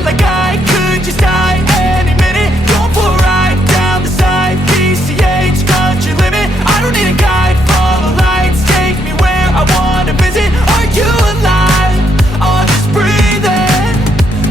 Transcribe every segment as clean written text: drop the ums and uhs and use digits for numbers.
right, like I could just die any minute. Going for a ride down the side, PCH country limit. I don't need a guide, follow lights, take me where I wanna visit. Are you alive? Or just breathing?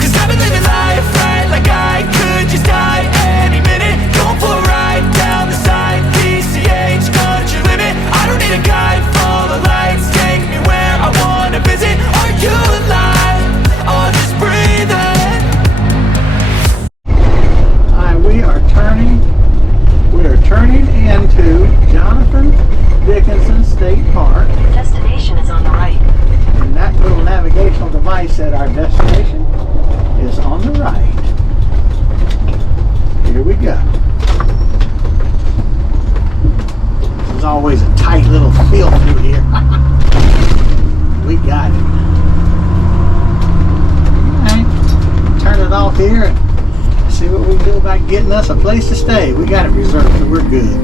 Cause I've been living life right, like I could just die any minute. Going for a ride down the side, PCH country limit. I don't need a guide, follow lights, take me where I wanna visit. Are you alive? Or just breathing? Hi, we are turning into Jonathan Dickinson State Park. Your destination is on the right. And that little navigational device said our destination is on the right. Here we go. There's always a tight little field through here. We got it. Alright, turn it off here and see what we can do about getting us a place to stay. We got it reserved, so we're good.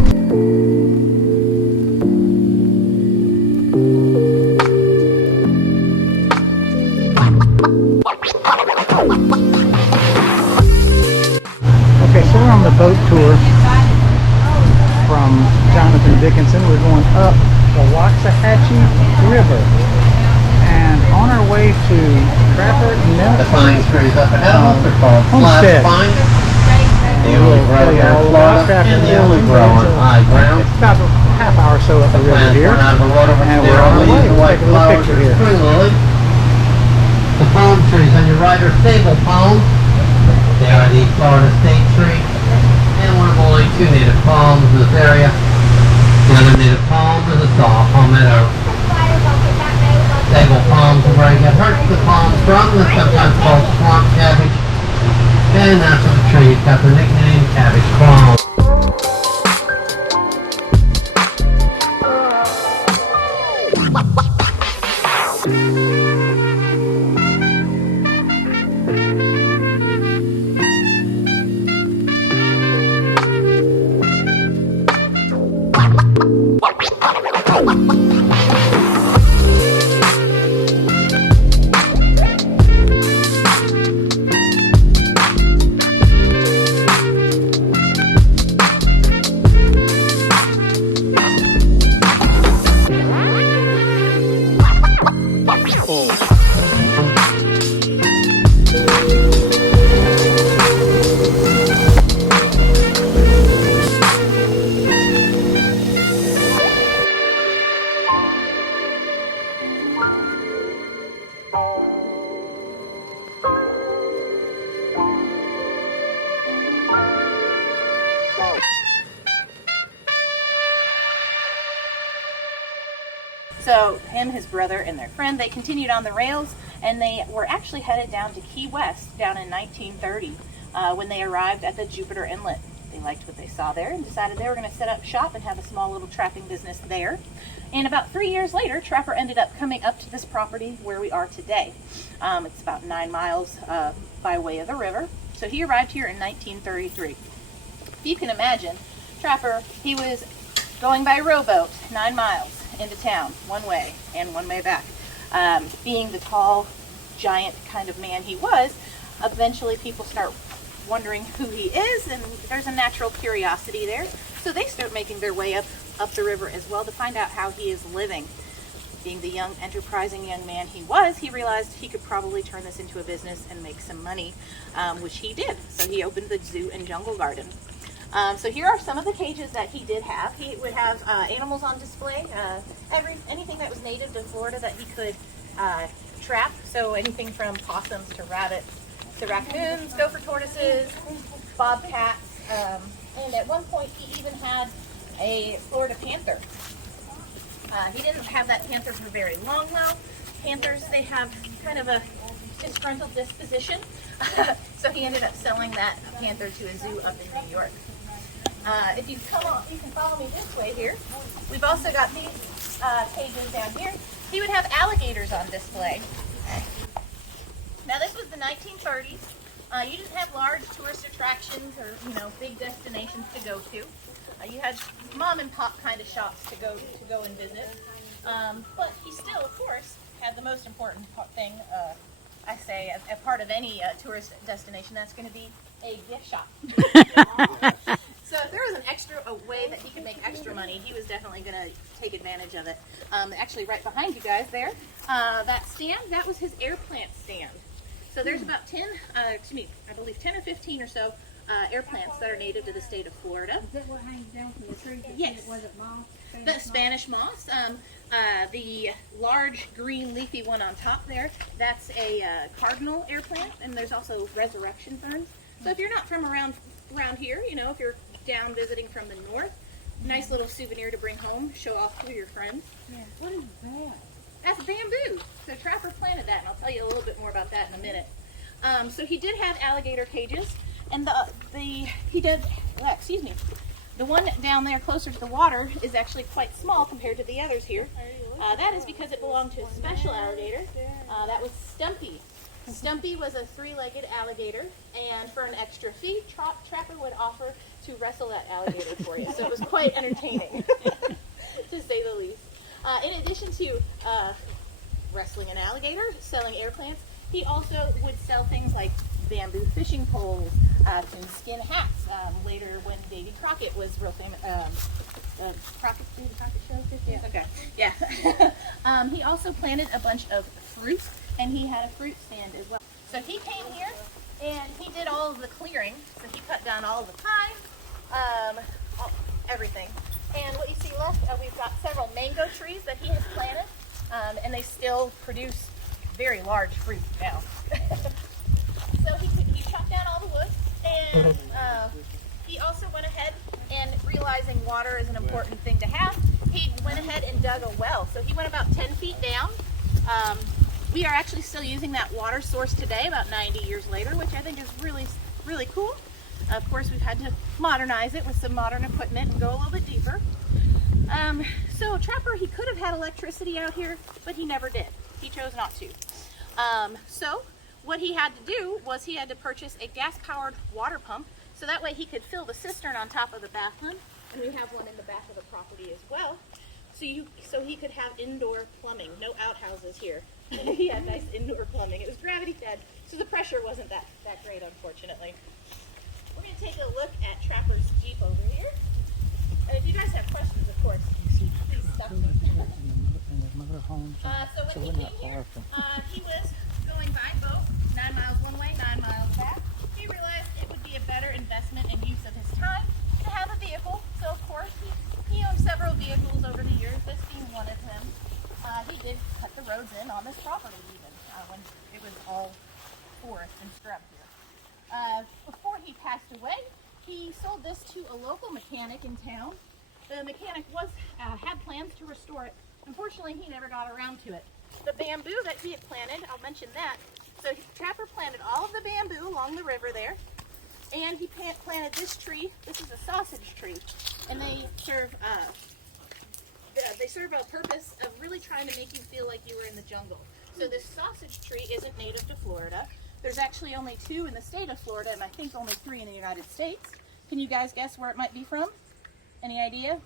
Okay, so we're on the boat tour from Jonathan Dickinson. We're going up the Loxahatchee River. And on our way to Trapper The pine trees up and down, they're called homestead. pine. They only grow here in Florida, and they only grow on high ground. It's about a half hour or so up the river here. Out of the water, And we're on the way. the white Take a little flowers picture are here. spring lily. The palm trees on your right are sable palms. They are the Florida state tree, and one of only two native palms in this area. The other native palm is a saw palmetto. Sable palms are where you get hurt the palms from. They're sometimes called swamp cabbage. And that's what the tree's got the nickname cabbage palm. So him, his brother, and their friend, they continued on the rails, and they were actually headed down to Key West down in 1930 when they arrived at the Jupiter Inlet. They liked what they saw there and decided they were going to set up shop and have a small little trapping business there. And about 3 years later, Trapper ended up coming up to this property where we are today. It's about 9 miles by way of the river. So he arrived here in 1933. If you can imagine, Trapper, he was going by rowboat 9 miles into town, one way and one way back. Being the tall, giant kind of man he was, eventually people start wondering who he is, and there's a natural curiosity there. So they start making their way up the river as well to find out how he is living. Being the young, enterprising young man he was, he realized he could probably turn this into a business and make some money, which he did. So he opened the zoo and jungle garden. So here are some of the cages that he did have. He would have animals on display, anything that was native to Florida that he could trap. So anything from possums to rabbits to raccoons, gopher tortoises, bobcats, and at one point he even had a Florida panther. He didn't have that panther for very long though. Panthers, they have kind of a disgruntled disposition, so he ended up selling that panther to a zoo up in New York. If you come on, you can follow me this way here. We've also got these cages down here. He would have alligators on display. Now this was the 1930s. You didn't have large tourist attractions or big destinations to go to. You had mom and pop kind of shops to go and visit. But he still, of course, had the most important thing, I say, a part of any tourist destination, that's going to be a gift shop. So if there was a way that he could make extra money, he was definitely going to take advantage of it. Actually, right behind you guys there, that stand, that was his air plant stand. So there's about 10 or 15 or so air plants that are native to the state of Florida. Is that what hangs down from the tree? Yes. Was it moss? The Spanish moss, the large green leafy one on top there, that's a cardinal air plant, and there's also resurrection ferns. So if you're not from around here, you know, if you're down visiting from the north, nice little souvenir to bring home, show off to your friends. Yeah. What is that? That's bamboo. So Trapper planted that, and I'll tell you a little bit more about that in a minute. So he did have alligator cages, and the one down there closer to the water is actually quite small compared to the others here. That is because it belonged to a special alligator. That was Stumpy. Stumpy was a three-legged alligator, and for an extra fee, Trapper would offer to wrestle that alligator for you. So it was quite entertaining, to say the least. In addition to wrestling an alligator, selling air plants, he also would sell things like bamboo fishing poles, skin hats. Later, when Davy Crockett was real famous, Davy Crockett show, 50s? Okay, yeah. He also planted a bunch of fruit, and he had a fruit stand as well. So he came here, and he did all of the clearing. So he cut down all the pine, everything. And what you see left, we've got several mango trees that he has planted, and they still produce very large fruit now. So he chopped down all the wood, and he also went ahead and, realizing water is an important thing to have, he went ahead and dug a well. So he went about 10 feet down. We are actually still using that water source today, about 90 years later, which I think is really, really cool. Of course, we've had to modernize it with some modern equipment and go a little bit deeper. So Trapper, he could have had electricity out here, but he never did. He chose not to. So what he had to do was he had to purchase a gas-powered water pump, so that way he could fill the cistern on top of the bathroom, and we have one in the back of the property as well. So he could have indoor plumbing, no outhouses here. He had nice indoor plumbing. It was gravity fed, so the pressure wasn't that great, unfortunately. We're going to take a look at Trapper's Jeep over here. And if you guys have questions, of course, please stop me. So when he came here, he was going by boat, 9 miles one way, 9 miles back. He realized it would be a better investment and use of his time to have a vehicle. So of course, he owned several vehicles over the years, this being one of them. He did cut the roads in on this property even, when it was all forest and scrub here. Before he passed away, he sold this to a local mechanic in town. The mechanic had plans to restore it. Unfortunately, he never got around to it. The bamboo that he had planted, I'll mention that. So Trapper planted all of the bamboo along the river there, and he planted this tree. This is a sausage tree, and they serve a purpose of really trying to make you feel like you were in the jungle. So this sausage tree isn't native to Florida. There's actually only 2 in the state of Florida, and I think only 3 in the United States. Can you guys guess where it might be from? Any idea?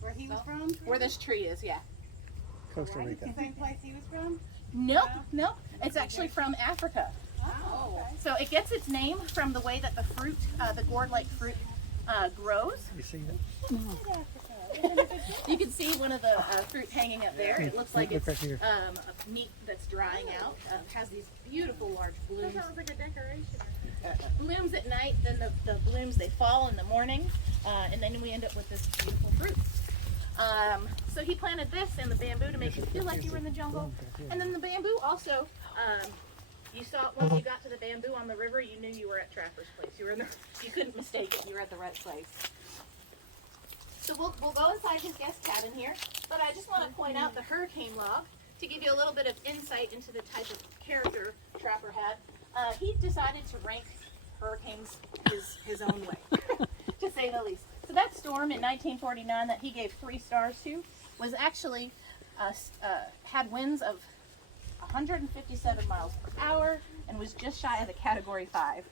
Where he was from? Where this tree is, yeah. Costa Rica. The same place he was from? Nope. It's actually from Africa. Oh, okay. So it gets its name from the way that the fruit, the gourd-like fruit, grows. You see that? You can see one of the fruit hanging up there. It looks like Look it's right here. meat that's drying out. It has these beautiful large blooms. That was like a decoration. Blooms at night, then the blooms, they fall in the morning, and then we end up with this beautiful fruit. So he planted this and the bamboo to make you feel like you were in the jungle. And then the bamboo also, you saw once you got to the bamboo on the river, you knew you were at Trapper's place. You couldn't mistake it. You were at the right place. So we'll go inside his guest cabin here, but I just want to point out the hurricane log to give you a little bit of insight into the type of character Trapper had. He decided to rank hurricanes his own way, to say the least. So that storm in 1949 that he gave 3 stars to was actually had winds of 157 miles per hour and was just shy of a Category 5.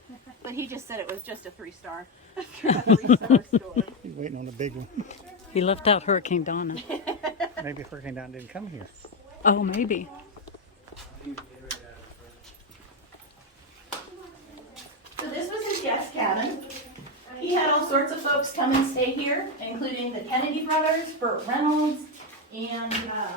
But he just said it was just a 3-star, 3-star storm. He's waiting on the big one. He left out Hurricane Donna. Maybe if Hurricane Donna didn't come here. Oh, maybe. nice cabin. He had all sorts of folks come and stay here, including the Kennedy brothers, Burt Reynolds, and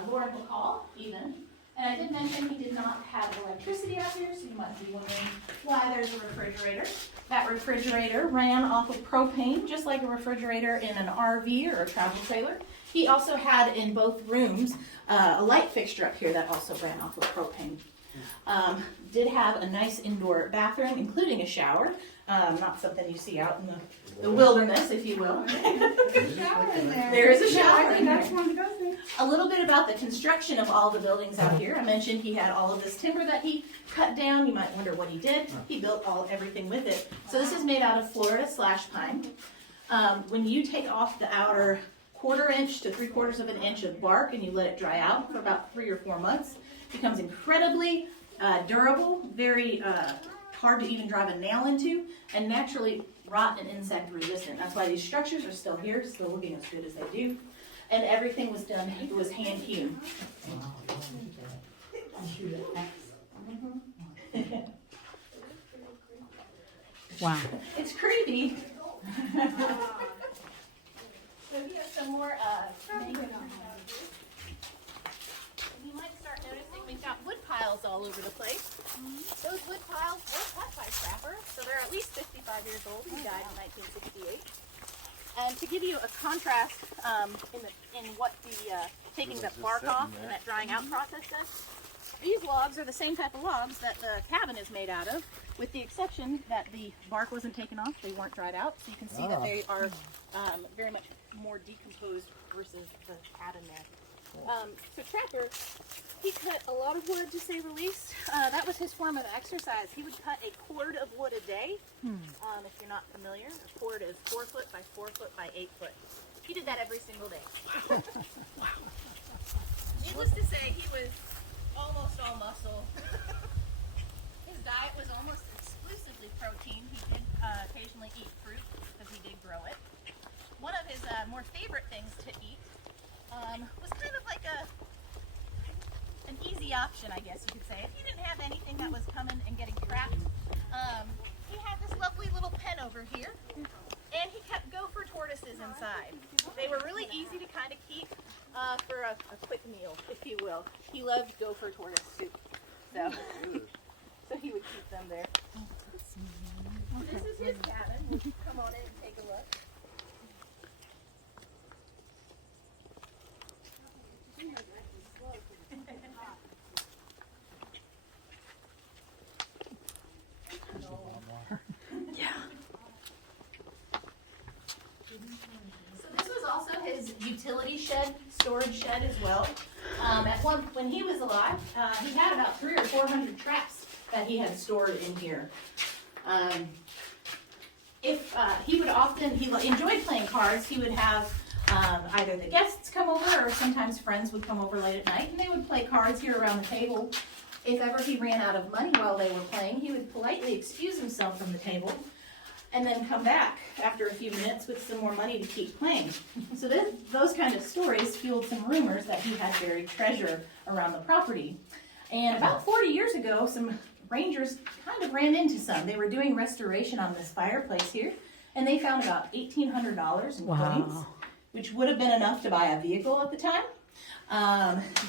Lauren McCall, even. And I did mention he did not have electricity out here, so you might be wondering why there's a refrigerator. That refrigerator ran off of propane, just like a refrigerator in an RV or a travel trailer. He also had in both rooms a light fixture up here that also ran off of propane. Did have a nice indoor bathroom, including a shower. Not something you see out in the wilderness, if you will. There's a shower in there. There is a shower I in think there. that's one to go through. A little bit about the construction of all the buildings out here. I mentioned he had all of this timber that he cut down. You might wonder what he did. He built everything with it. So this is made out of Florida/pine. When you take off the outer 1/4 inch to 3/4 of an inch of bark and you let it dry out for about 3 or 4 months, it becomes incredibly durable, very hard to even drive a nail into, and naturally rot and insect resistant. That's why these structures are still here, still looking as good as they do. And everything was done, it was hand hewn. Wow. It's creepy. So we have some more you might start noticing we've got wood piles all over the place. Those wood piles were cut by Trapper, so they're at least 55 years old. He died in 1968. And to give you a contrast in what the taking the bark off and that drying out process does, these logs are the same type of logs that the cabin is made out of, with the exception that the bark wasn't taken off, they weren't dried out, so you can see that they are very much more decomposed versus the cabin there. So Trapper, he cut a lot of wood, to say the least. That was his form of exercise. He would cut a cord of wood a day. If you're not familiar, a cord is 4 foot by 4 foot by 8 foot. He did that every single day. Needless to say, he was almost all muscle. His diet was almost exclusively protein. He did occasionally eat fruit because he did grow it. One of his more favorite things to eat was kind of like an easy option, I guess you could say. If he didn't have anything that was coming and getting trapped, he had this lovely little pen over here, and he kept gopher tortoises inside. They were really easy to kind of keep for a quick meal, if you will. He loved gopher tortoise soup, so he would keep them there. This is his cabin. We'll come on in and take a look. His utility shed, storage shed as well. When he was alive, he had about 300 or 400 traps that he had stored in here. He enjoyed playing cards. He would have either the guests come over or sometimes friends would come over late at night and they would play cards here around the table. If ever he ran out of money while they were playing, he would politely excuse himself from the table and then come back after a few minutes with some more money to keep playing. So those kind of stories fueled some rumors that he had buried treasure around the property. And about 40 years ago, some rangers kind of ran into some. They were doing restoration on this fireplace here, and they found about $1,800 in coins, which would have been enough to buy a vehicle at the time.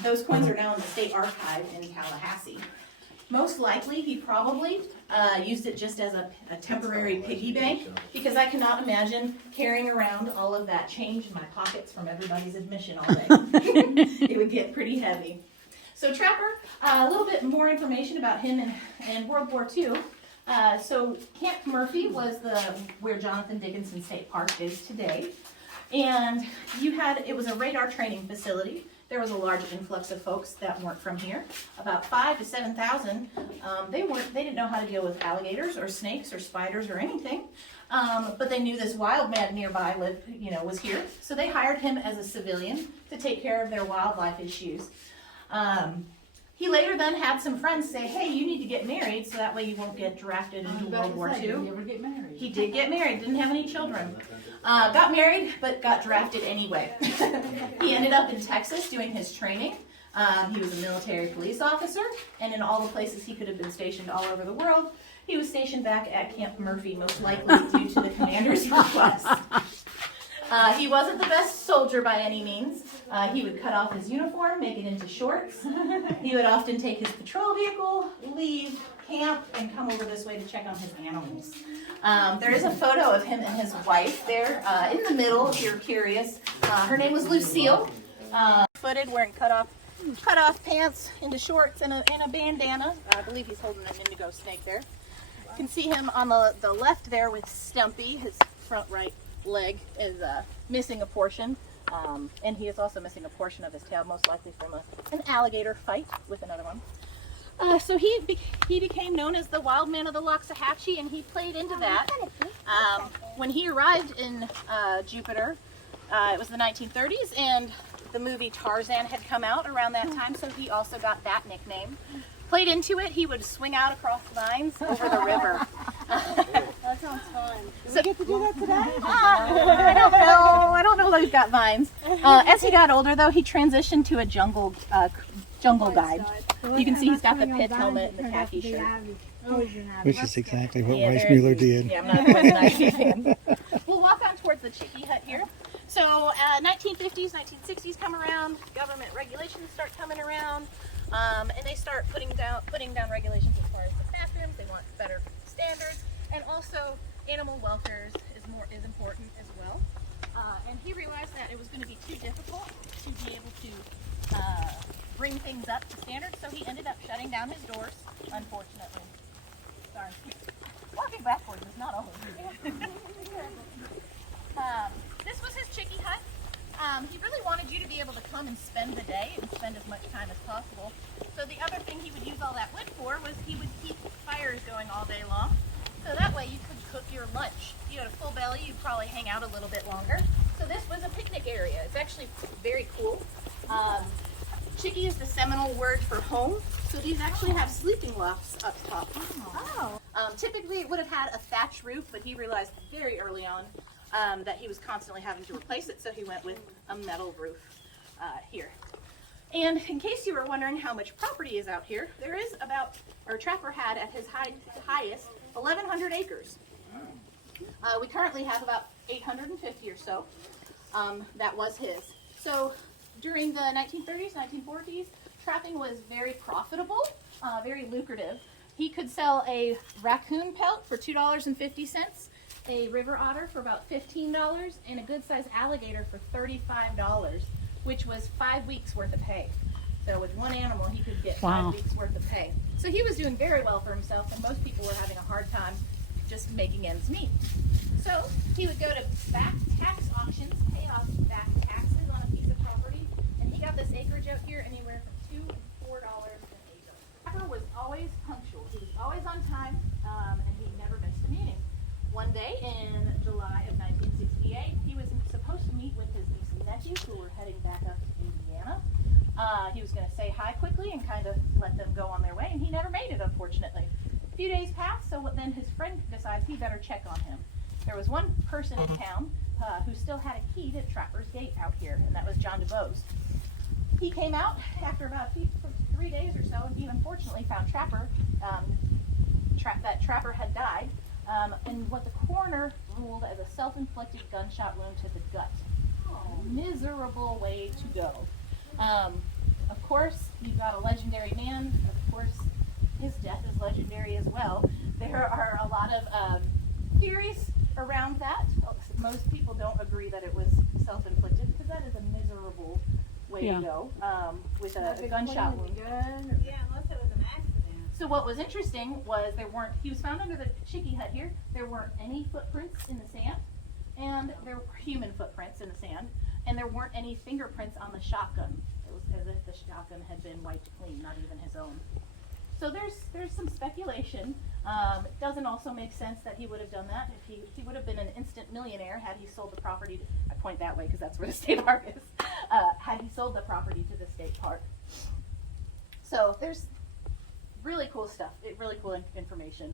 Those coins are now in the state archive in Tallahassee. Most likely, he probably used it just as a temporary piggy bank, because I cannot imagine carrying around all of that change in my pockets from everybody's admission all day. It would get pretty heavy. So Trapper, a little bit more information about him in World War II. So Camp Murphy was where Jonathan Dickinson State Park is today. And it was a radar training facility. There was a large influx of folks that weren't from here, about 5,000 to 7,000. They didn't know how to deal with alligators or snakes or spiders or anything, but they knew this wild man nearby was here, so they hired him as a civilian to take care of their wildlife issues. He later then had some friends say, "Hey, you need to get married so that way you won't get drafted into World War II." Did you ever get married? He did get married, didn't have any children. Got married, but got drafted anyway. He ended up in Texas doing his training. He was a military police officer, and in all the places he could have been stationed all over the world, he was stationed back at Camp Murphy, most likely due to the commander's request. He wasn't the best soldier by any means. He would cut off his uniform, make it into shorts. He would often take his patrol vehicle, leave camp, and come over this way to check on his animals. There is a photo of him and his wife there in the middle, if you're curious. Her name was Lucille. Footed, wearing cut off pants into shorts and a bandana. I believe he's holding an indigo snake there. You can see him on the left there with Stumpy. His front right leg is missing a portion, and he is also missing a portion of his tail, most likely from an alligator fight with another one. So he became known as the Wild Man of the Loxahatchee, and he played into that. When he arrived in Jupiter, it was the 1930s, and the movie Tarzan had come out around that time, so he also got that nickname. Played into it, he would swing out across vines over the river. That sounds fun. Do we get to do that today? I don't know that he's got vines. As he got older, though, he transitioned to a jungle guide. You can see he's got the pit helmet and the khaki shirt. Which is exactly what Weissmuller did. Yeah, I'm not a Weissmuller fan. We'll walk on towards the Chicky Hut here. So 1950s, 1960s come around, government regulations start coming around, and they start putting down regulations as far as the bathrooms. They want better standards, and also animal welfare is important as well. And he realized that it was going to be too difficult to be able to bring things up to standards, so he ended up shutting down his doors, unfortunately. Sorry. Walking backwards is not always easy. This was his Chicky Hut. He really wanted you to be able to come and spend the day and spend as much time as possible. So the other thing he would use all that wood for was he would keep fires going all day long. So that way you could cook your lunch. If you had a full belly, you'd probably hang out a little bit longer. So this was a picnic area. It's actually very cool. Chicky is the Seminole word for home. So these actually have sleeping lofts up top. Oh. Typically it would have had a thatch roof, but he realized very early on that he was constantly having to replace it, so he went with a metal roof here. And in case you were wondering how much property is out here, there is about, or Trapper had at his highest, 1,100 acres. We currently have about 850 or so. That was his. So during the 1930s, 1940s, trapping was very profitable, very lucrative. He could sell a raccoon pelt for $2.50, a river otter for about $15, and a good-sized alligator for $35, which was 5 weeks worth of pay. So with one animal, he could get 5 weeks worth of pay. So he was doing very well for himself, and most people were having a hard time just making ends meet. So he would go to back tax auctions, pay off back taxes on a piece of property, and he got this acreage out here anywhere from $2 and $4 an acre. Trapper was always punctual. He was always on time, and he never missed a meeting. One day in July of 1968, he was supposed to meet with his niece and nephew who were heading back up to Indiana. He was going to say hi quickly and kind of let them go on their way, and he never made it, unfortunately. A few days passed, so then his friend decides he better check on him. There was one person in town who still had a key to Trapper's gate out here, and that was John DeBose. He came out after about 3 days or so, and he unfortunately found Trapper, that Trapper had died, and what the coroner ruled as a self-inflicted gunshot wound to the gut. A miserable way to go. Of course, you've got a legendary man. Of course, his death is legendary as well. There are a lot of theories around that. Most people don't agree that it was self-inflicted, because that is a miserable way to go with a gunshot wound. Yeah, unless it was an accident. So what was interesting was he was found under the Chicky Hut here. There weren't any footprints in the sand, and there were human footprints in the sand, and there weren't any fingerprints on the shotgun. It was as if the shotgun had been wiped clean, not even his own. So there's some speculation. It doesn't also make sense that he would have done that. If he would have been an instant millionaire had he sold the property. I point that way because that's where the state park is. Had he sold the property to the state park. So there's really cool stuff. Really cool information.